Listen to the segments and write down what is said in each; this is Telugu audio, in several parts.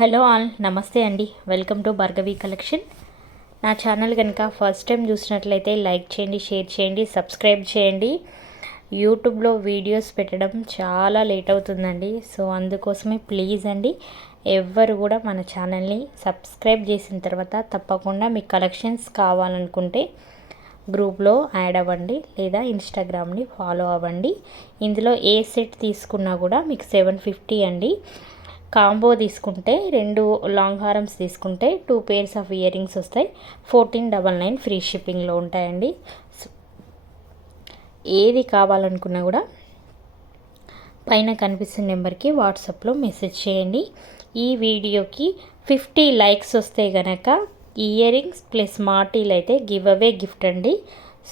హలో ఆల్, నమస్తే అండి. Welcome to Bhargavi collection. నా ఛానల్ కనుక ఫస్ట్ టైం చూసినట్లయితే లైక్ చేయండి, షేర్ చేయండి, సబ్స్క్రైబ్ చేయండి. యూట్యూబ్లో వీడియోస్ పెట్టడం చాలా లేట్ అవుతుందండి. సో అందుకోసమే ప్లీజ్ అండి, ఎవ్వరు కూడా మన ఛానల్ని సబ్స్క్రైబ్ చేసిన తర్వాత తప్పకుండా మీకు కలెక్షన్స్ కావాలనుకుంటే గ్రూప్లో యాడ్ అవ్వండి, లేదా ఇన్స్టాగ్రామ్ని ఫాలో అవ్వండి. ఇందులో ఏ సెట్ తీసుకున్నా కూడా మీకు 750 అండి. కాంబో తీసుకుంటే 2 లాంగ్ హారమ్స్ తీసుకుంటే 2 పేర్స్ ఆఫ్ ఇయర్ రింగ్స్ వస్తాయి. 1499 ఫ్రీ షిప్పింగ్లో ఉంటాయండి. ఏది కావాలనుకున్నా కూడా పైన కనిపిస్తున్న నెంబర్కి వాట్సాప్లో మెసేజ్ చేయండి. ఈ వీడియోకి 50 లైక్స్ వస్తే కనుక ఇయర్ రింగ్స్ ప్లస్ మాటీలు అయితే గివ్ అవే గిఫ్ట్ అండి.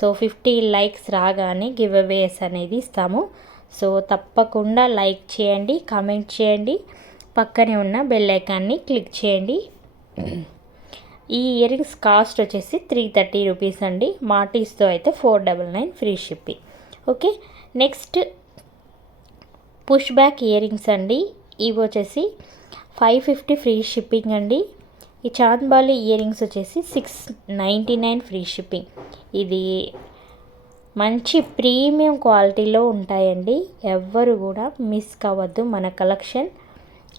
సో 50 లైక్స్ రాగానే గివ్ అవేస్ అనేది ఇస్తాము. సో తప్పకుండా లైక్ చేయండి, కామెంట్ చేయండి, పక్కనే ఉన్న బెల్ ఐకాన్ని క్లిక్ చేయండి. ఈ ఇయర్ రింగ్స్ కాస్ట్ వచ్చేసి 330 రూపీస్ అండి. మాటీస్తో అయితే 499 free shipping. Okay, next push back ear rings అండి. ఇవి వచ్చేసి 550 ఫ్రీ షిప్పింగ్ అండి. ఈ చాంద్బాలి ఇయర్ రింగ్స్ వచ్చేసి 699 ఫ్రీ షిప్పింగ్. ఇది మంచి ప్రీమియం క్వాలిటీలో ఉంటాయండి. ఎవ్వరు కూడా మిస్ కావద్దు. మన కలెక్షన్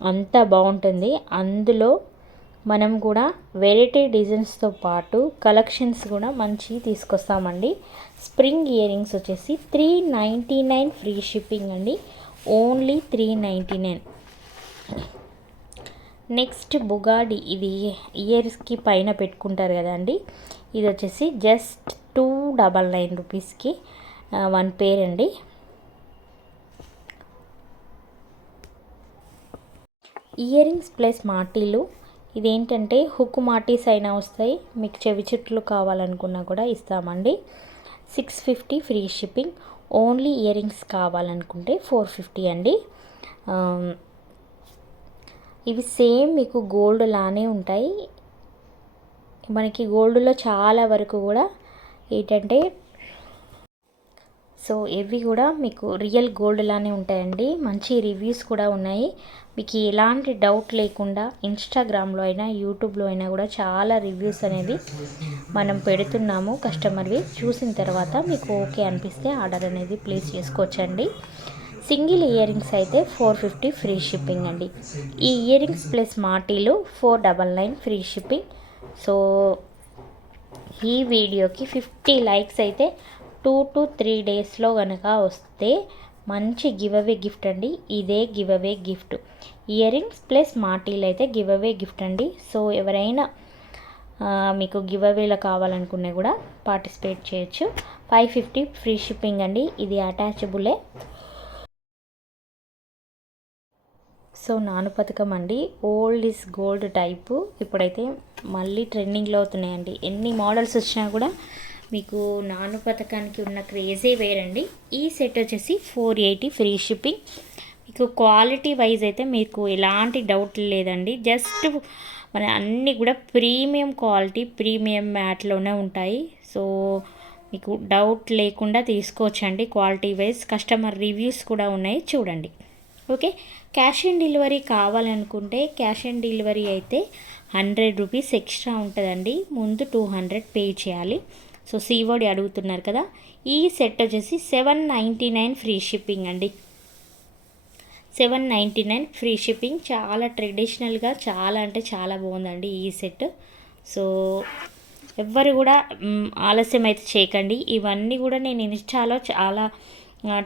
అంతా బాగుంటుంది. అందులో మనం కూడా వెరైటీ డిజైన్స్తో పాటు కలెక్షన్స్ కూడా మంచి తీసుకొస్తామండి. స్ప్రింగ్ ఇయర్ రింగ్స్ వచ్చేసి 399 ఫ్రీ షిప్పింగ్ అండి. ఓన్లీ 399. నెక్స్ట్ బుగాడి, ఇది ఇయర్స్కి పైన పెట్టుకుంటారు కదండి. ఇది వచ్చేసి జస్ట్ 299 రూపీస్కి 1 పేర్ అండి. ఇయర్ రింగ్స్ ప్లస్ మాటీలు, ఇదేంటంటే హుక్ మాటీస్ అయినా వస్తాయి. మీకు చెవి చుట్లు కావాలనుకున్నా కూడా ఇస్తామండి. 650 free shipping. Only ear rings కావాలనుకుంటే 450 అండి. ఇవి సేమ్ మీకు గోల్డ్ లానే ఉంటాయి. మనకి గోల్డ్లో చాలా వరకు కూడా ఏంటంటే సో ఇవి కూడా మీకు రియల్ గోల్డ్ లానే ఉంటాయండి. మంచి రివ్యూస్ కూడా ఉన్నాయి. మీకు ఎలాంటి డౌట్ లేకుండా ఇన్స్టాగ్రామ్లో అయినా యూట్యూబ్లో అయినా కూడా చాలా రివ్యూస్ అనేవి మనం పెడుతున్నాము. కస్టమర్వి చూసిన తర్వాత మీకు ఓకే అనిపిస్తే ఆర్డర్ అనేది ప్లేస్ చేసుకోవచ్చండి. సింగిల్ ఇయర్ రింగ్స్ అయితే 450 ఫ్రీ షిప్పింగ్ అండి. ఈ ఇయర్ రింగ్స్ ప్లస్ మాటీలు 499 ఫ్రీ షిప్పింగ్. సో ఈ వీడియోకి 50 లైక్స్ అయితే 2 to 3 డేస్లో కనుక వస్తే మంచి గివ్ అవే గిఫ్ట్ అండి. ఇదే give away gift. Earrings plus మాటీలు అయితే గివ్ అవే గిఫ్ట్ అండి. సో ఎవరైనా మీకు గివ్ అవేలో కావాలనుకునే కూడా పార్టిసిపేట్ చేయొచ్చు. 550 ఫ్రీ షిప్పింగ్ అండి. ఇది అటాచబులే. సో నాను పథకం అండి. ఓల్డ్ ఇస్ గోల్డ్ టైపు ఇప్పుడైతే మళ్ళీ ట్రెండింగ్లో అవుతున్నాయండి. ఎన్ని మోడల్స్ వచ్చినా కూడా మీకు నాను పథకానికి ఉన్న క్రేజే వేరండి. ఈ సెట్ వచ్చేసి 480 ఫ్రీ షిప్పింగ్. మీకు క్వాలిటీ వైజ్ అయితే మీకు ఎలాంటి డౌట్ లేదండి. జస్ట్ మన అన్నీ కూడా ప్రీమియం క్వాలిటీ, ప్రీమియం మ్యాట్లోనే ఉంటాయి. సో మీకు డౌట్ లేకుండా తీసుకోవచ్చండి. క్వాలిటీ వైజ్ కస్టమర్ రివ్యూస్ కూడా ఉన్నాయి, చూడండి. ఓకే, క్యాష్ ఆన్ డెలివరీ కావాలనుకుంటే క్యాష్ ఆన్ డెలివరీ అయితే 100 రూపీస్ ఎక్స్ట్రా ఉంటుందండి. ముందు 200 పే చేయాలి. సో సీఓడి అడుగుతున్నారు కదా. ఈ సెట్ వచ్చేసి 799 ఫ్రీ షిప్పింగ్ అండి. 799 ఫ్రీ షిప్పింగ్. చాలా ట్రెడిషనల్గా చాలా అంటే చాలా బాగుందండి ఈ సెట్. సో ఎవ్వరు కూడా ఆలస్యం అయితే చేయకండి. ఇవన్నీ కూడా నేను ఇన్స్టాలో చాలా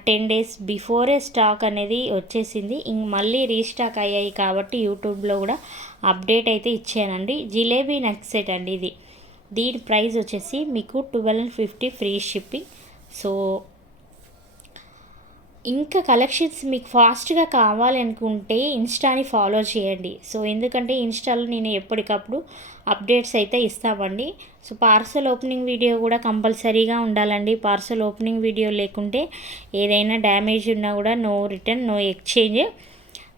10 డేస్ బిఫోరే స్టాక్ అనేది వచ్చేసింది. మళ్ళీ రీస్టాక్ అయ్యాయి కాబట్టి యూట్యూబ్లో కూడా అప్డేట్ అయితే ఇచ్చానండి. జిలేబీ నెక్ సెట్ అండి ఇది. దీని ప్రైస్ వచ్చేసి మీకు 1250 ఫ్రీ షిప్పింగ్. సో ఇంకా కలెక్షన్స్ మీకు ఫాస్ట్గా కావాలనుకుంటే ఇన్స్టాని ఫాలో చేయండి. సో ఎందుకంటే ఇన్స్టాలో నేను ఎప్పటికప్పుడు అప్డేట్స్ అయితే ఇస్తామండి. సో పార్సల్ ఓపెనింగ్ వీడియో కూడా కంపల్సరీగా ఉండాలండి. పార్సల్ ఓపెనింగ్ వీడియో లేకుంటే ఏదైనా డ్యామేజ్ ఉన్నా కూడా no return, no exchange.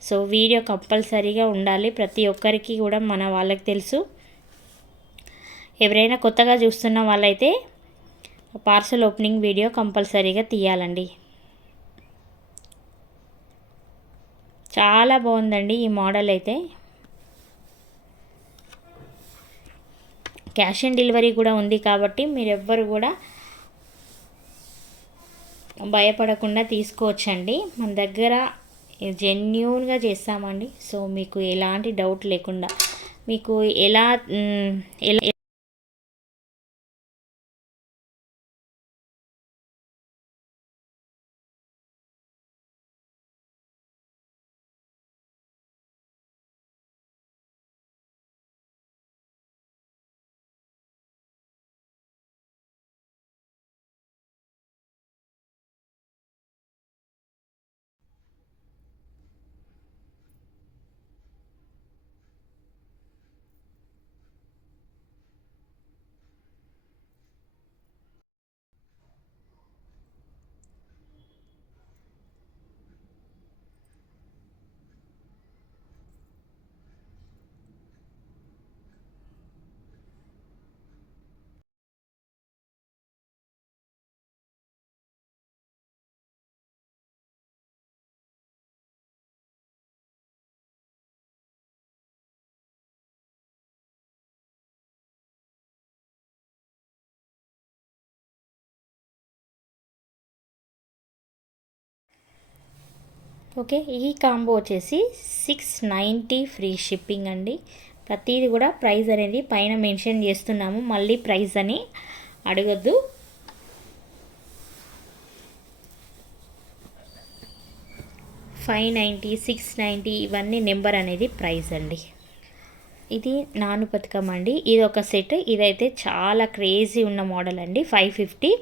So video కంపల్సరీగా ఉండాలి. ప్రతి ఒక్కరికి కూడా మన వాళ్ళకి తెలుసు. ఎవరైనా కొత్తగా చూస్తున్న వాళ్ళైతే పార్సల్ ఓపెనింగ్ వీడియో కంపల్సరీగా తీయాలండి. చాలా బాగుందండి ఈ మోడల్ అయితే. క్యాష్ ఆన్ డెలివరీ కూడా ఉంది కాబట్టి మీరు ఎవ్వరు కూడా భయపడకుండా తీసుకోవచ్చండి. మన దగ్గర జెన్యూన్గా చేస్తామండి. సో మీకు ఎలాంటి డౌట్ లేకుండా మీకు ఎలా ఓకే. ఈ కాంబో వచ్చేసి 690 ఫ్రీ షిప్పింగ్ అండి. ప్రతిదీ కూడా ప్రైస్ అనేది పైన మెన్షన్ చేస్తున్నాము, మళ్ళీ ప్రైస్ అని అడగొద్దు. $590, $690 ఇవన్నీ నెంబర్ అనేది ప్రైస్ అండి. ఇది నాను పథకం అండి. ఇది ఒక సెట్. ఇదైతే చాలా క్రేజీ ఉన్న మోడల్ అండి. 550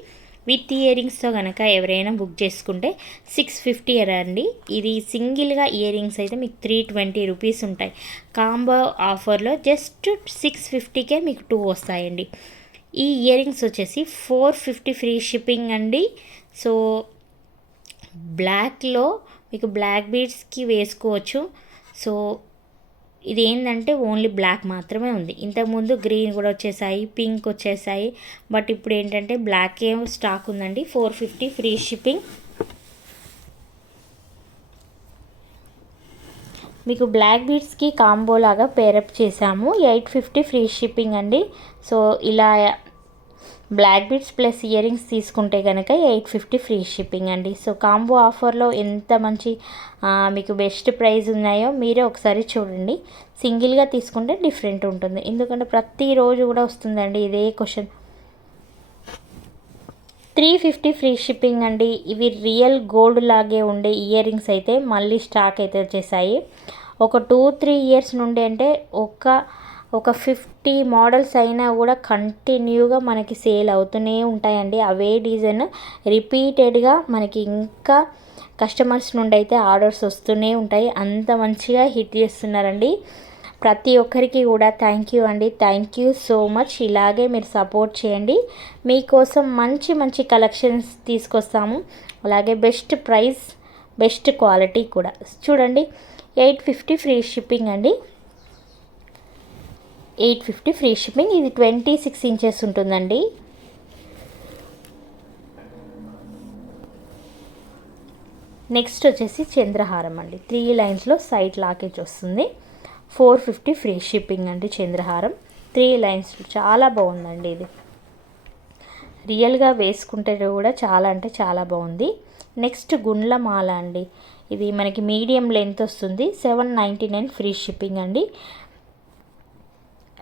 విత్ ఇయర్ రింగ్స్తో కనుక ఎవరైనా బుక్ చేసుకుంటే 650 అండి. ఇది సింగిల్గా ఇయర్ రింగ్స్ అయితే మీకు 320 రూపీస్ ఉంటాయి. కాంబో ఆఫర్లో జస్ట్ 650కే మీకు 2 వస్తాయండి. ఈ ఇయర్ రింగ్స్ వచ్చేసి 450 ఫ్రీ షిప్పింగ్ అండి. సో బ్లాక్లో మీకు బ్లాక్ బీడ్స్కి వేసుకోవచ్చు. సో ఇది ఏంటంటే ఓన్లీ బ్లాక్ మాత్రమే ఉంది. ఇంతకుముందు గ్రీన్ కూడా వచ్చేసాయి, పింక్ వచ్చేసాయి, బట్ ఇప్పుడు ఏంటంటే బ్లాక్ ఏం స్టాక్ ఉందండి. 450 ఫ్రీ షిప్పింగ్. మీకు బ్లాక్ బీడ్స్కి కాంబో లాగా పేరప్ చేసాము. 850 ఫ్రీ షిప్పింగ్ అండి. సో ఇలా black beads plus earrings తీసుకుంటే కనుక 850 ఫ్రీ షిప్పింగ్ అండి. సో కాంబో ఆఫర్లో ఎంత మంచి మీకు బెస్ట్ ప్రైస్ ఉన్నాయో మీరే ఒకసారి చూడండి. సింగిల్గా తీసుకుంటే డిఫరెంట్ ఉంటుంది, ఎందుకంటే ప్రతిరోజు కూడా వస్తుందండి ఇదే క్వశ్చన్. 350 ఫ్రీ షిప్పింగ్ అండి. ఇవి రియల్ గోల్డ్ లాగే ఉండే ఇయర్ రింగ్స్ అయితే మళ్ళీ స్టాక్ అయితే వచ్చేసాయి. ఒక 2-3 ఇయర్స్ నుండి అంటే ఒక 50 మోడల్స్ అయినా కూడా కంటిన్యూగా మనకి సేల్ అవుతూనే ఉంటాయండి. అవే డిజైన్ రిపీటెడ్గా మనకి ఇంకా కస్టమర్స్ నుండి అయితే ఆర్డర్స్ వస్తూనే ఉంటాయి. అంత మంచిగా హిట్ చేస్తున్నారండి. ప్రతి ఒక్కరికి కూడా థ్యాంక్ యూ అండి. Thank you so much. ఇలాగే మీరు సపోర్ట్ చేయండి. మీకోసం మంచి మంచి కలెక్షన్స్ తీసుకొస్తాము. అలాగే బెస్ట్ ప్రైస్, బెస్ట్ క్వాలిటీ కూడా. చూడండి 850 ఫ్రీ షిప్పింగ్ అండి. 850 ఫ్రీ షిప్పింగ్. ఇది 26 ఇంచెస్ ఉంటుందండి. నెక్స్ట్ వచ్చేసి చంద్రహారం అండి. 3 లైన్స్లో సైడ్ లాకేజ్ వస్తుంది. 450 ఫ్రీ షిప్పింగ్ అండి. చంద్రహారం 3 లైన్స్ చాలా బాగుందండి. ఇది రియల్గా వేసుకుంటే కూడా చాలా అంటే చాలా బాగుంది. నెక్స్ట్ గుండ్ల మాల అండి. ఇది మనకి మీడియం లెంత్ వస్తుంది. 799 ఫ్రీ షిప్పింగ్ అండి.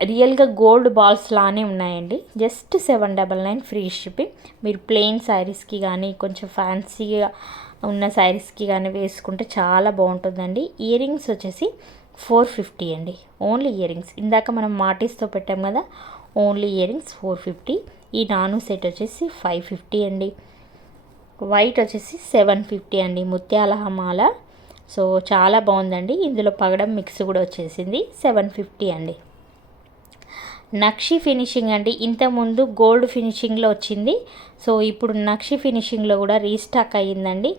రియల్గా గోల్డ్ బాల్స్ లానే ఉన్నాయండి. Just 799 free shipping. మీరు ప్లెయిన్ శారీస్కి కానీ కొంచెం ఫ్యాన్సీగా ఉన్న శారీస్కి కానీ వేసుకుంటే చాలా బాగుంటుందండి. ఇయర్ రింగ్స్ వచ్చేసి 450 అండి. Only ear rings. ఇందాక మనం మాటిస్తో పెట్టాం కదా, ఓన్లీ ఇయర్ రింగ్స్ 450. ఈ నాను సెట్ వచ్చేసి 550 అండి. వైట్ వచ్చేసి 750 అండి. ముత్యాల మాల. సో చాలా బాగుందండి. ఇందులో పగడం మిక్స్ కూడా వచ్చేసింది. 750 అండి. నక్షి ఫినిషింగ్ అండి. ఇంతకుముందు గోల్డ్ ఫినిషింగ్లో వచ్చింది. సో ఇప్పుడు నక్షి ఫినిషింగ్లో కూడా రీస్టాక్ అయ్యిందండి.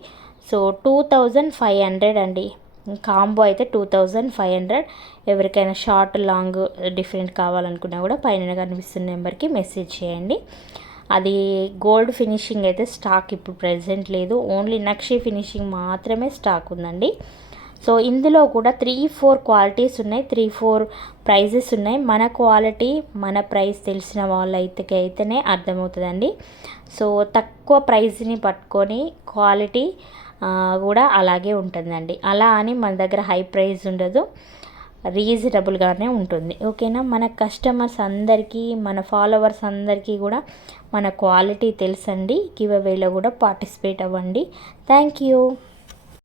సో 2500 అండి. కాంబో అయితే 2500. ఎవరికైనా షార్ట్ లాంగ్ డిఫరెంట్ కావాలనుకున్నా కూడా పైన కనిపిస్తున్న నెంబర్కి మెసేజ్ చేయండి. అది గోల్డ్ ఫినిషింగ్ అయితే స్టాక్ ఇప్పుడు ప్రెజెంట్ లేదు. ఓన్లీ నక్షి ఫినిషింగ్ మాత్రమే స్టాక్ ఉందండి. సో ఇందులో కూడా 3-4 క్వాలిటీస్ ఉన్నాయి, 3-4 ప్రైజెస్ ఉన్నాయి. మన క్వాలిటీ మన ప్రైస్ తెలిసిన అయితేనే అర్థమవుతుందండి. సో తక్కువ ప్రైస్ని పట్టుకొని క్వాలిటీ కూడా అలాగే ఉంటుందండి. అలా అని మన దగ్గర హై ప్రైస్ ఉండదు, రీజనబుల్గానే ఉంటుంది. ఓకేనా. మన కస్టమర్స్ అందరికీ, మన ఫాలోవర్స్ అందరికీ కూడా మన క్వాలిటీ తెలుసండి. గివ్ అవేలో కూడా పార్టిసిపేట్ అవ్వండి. Thank you.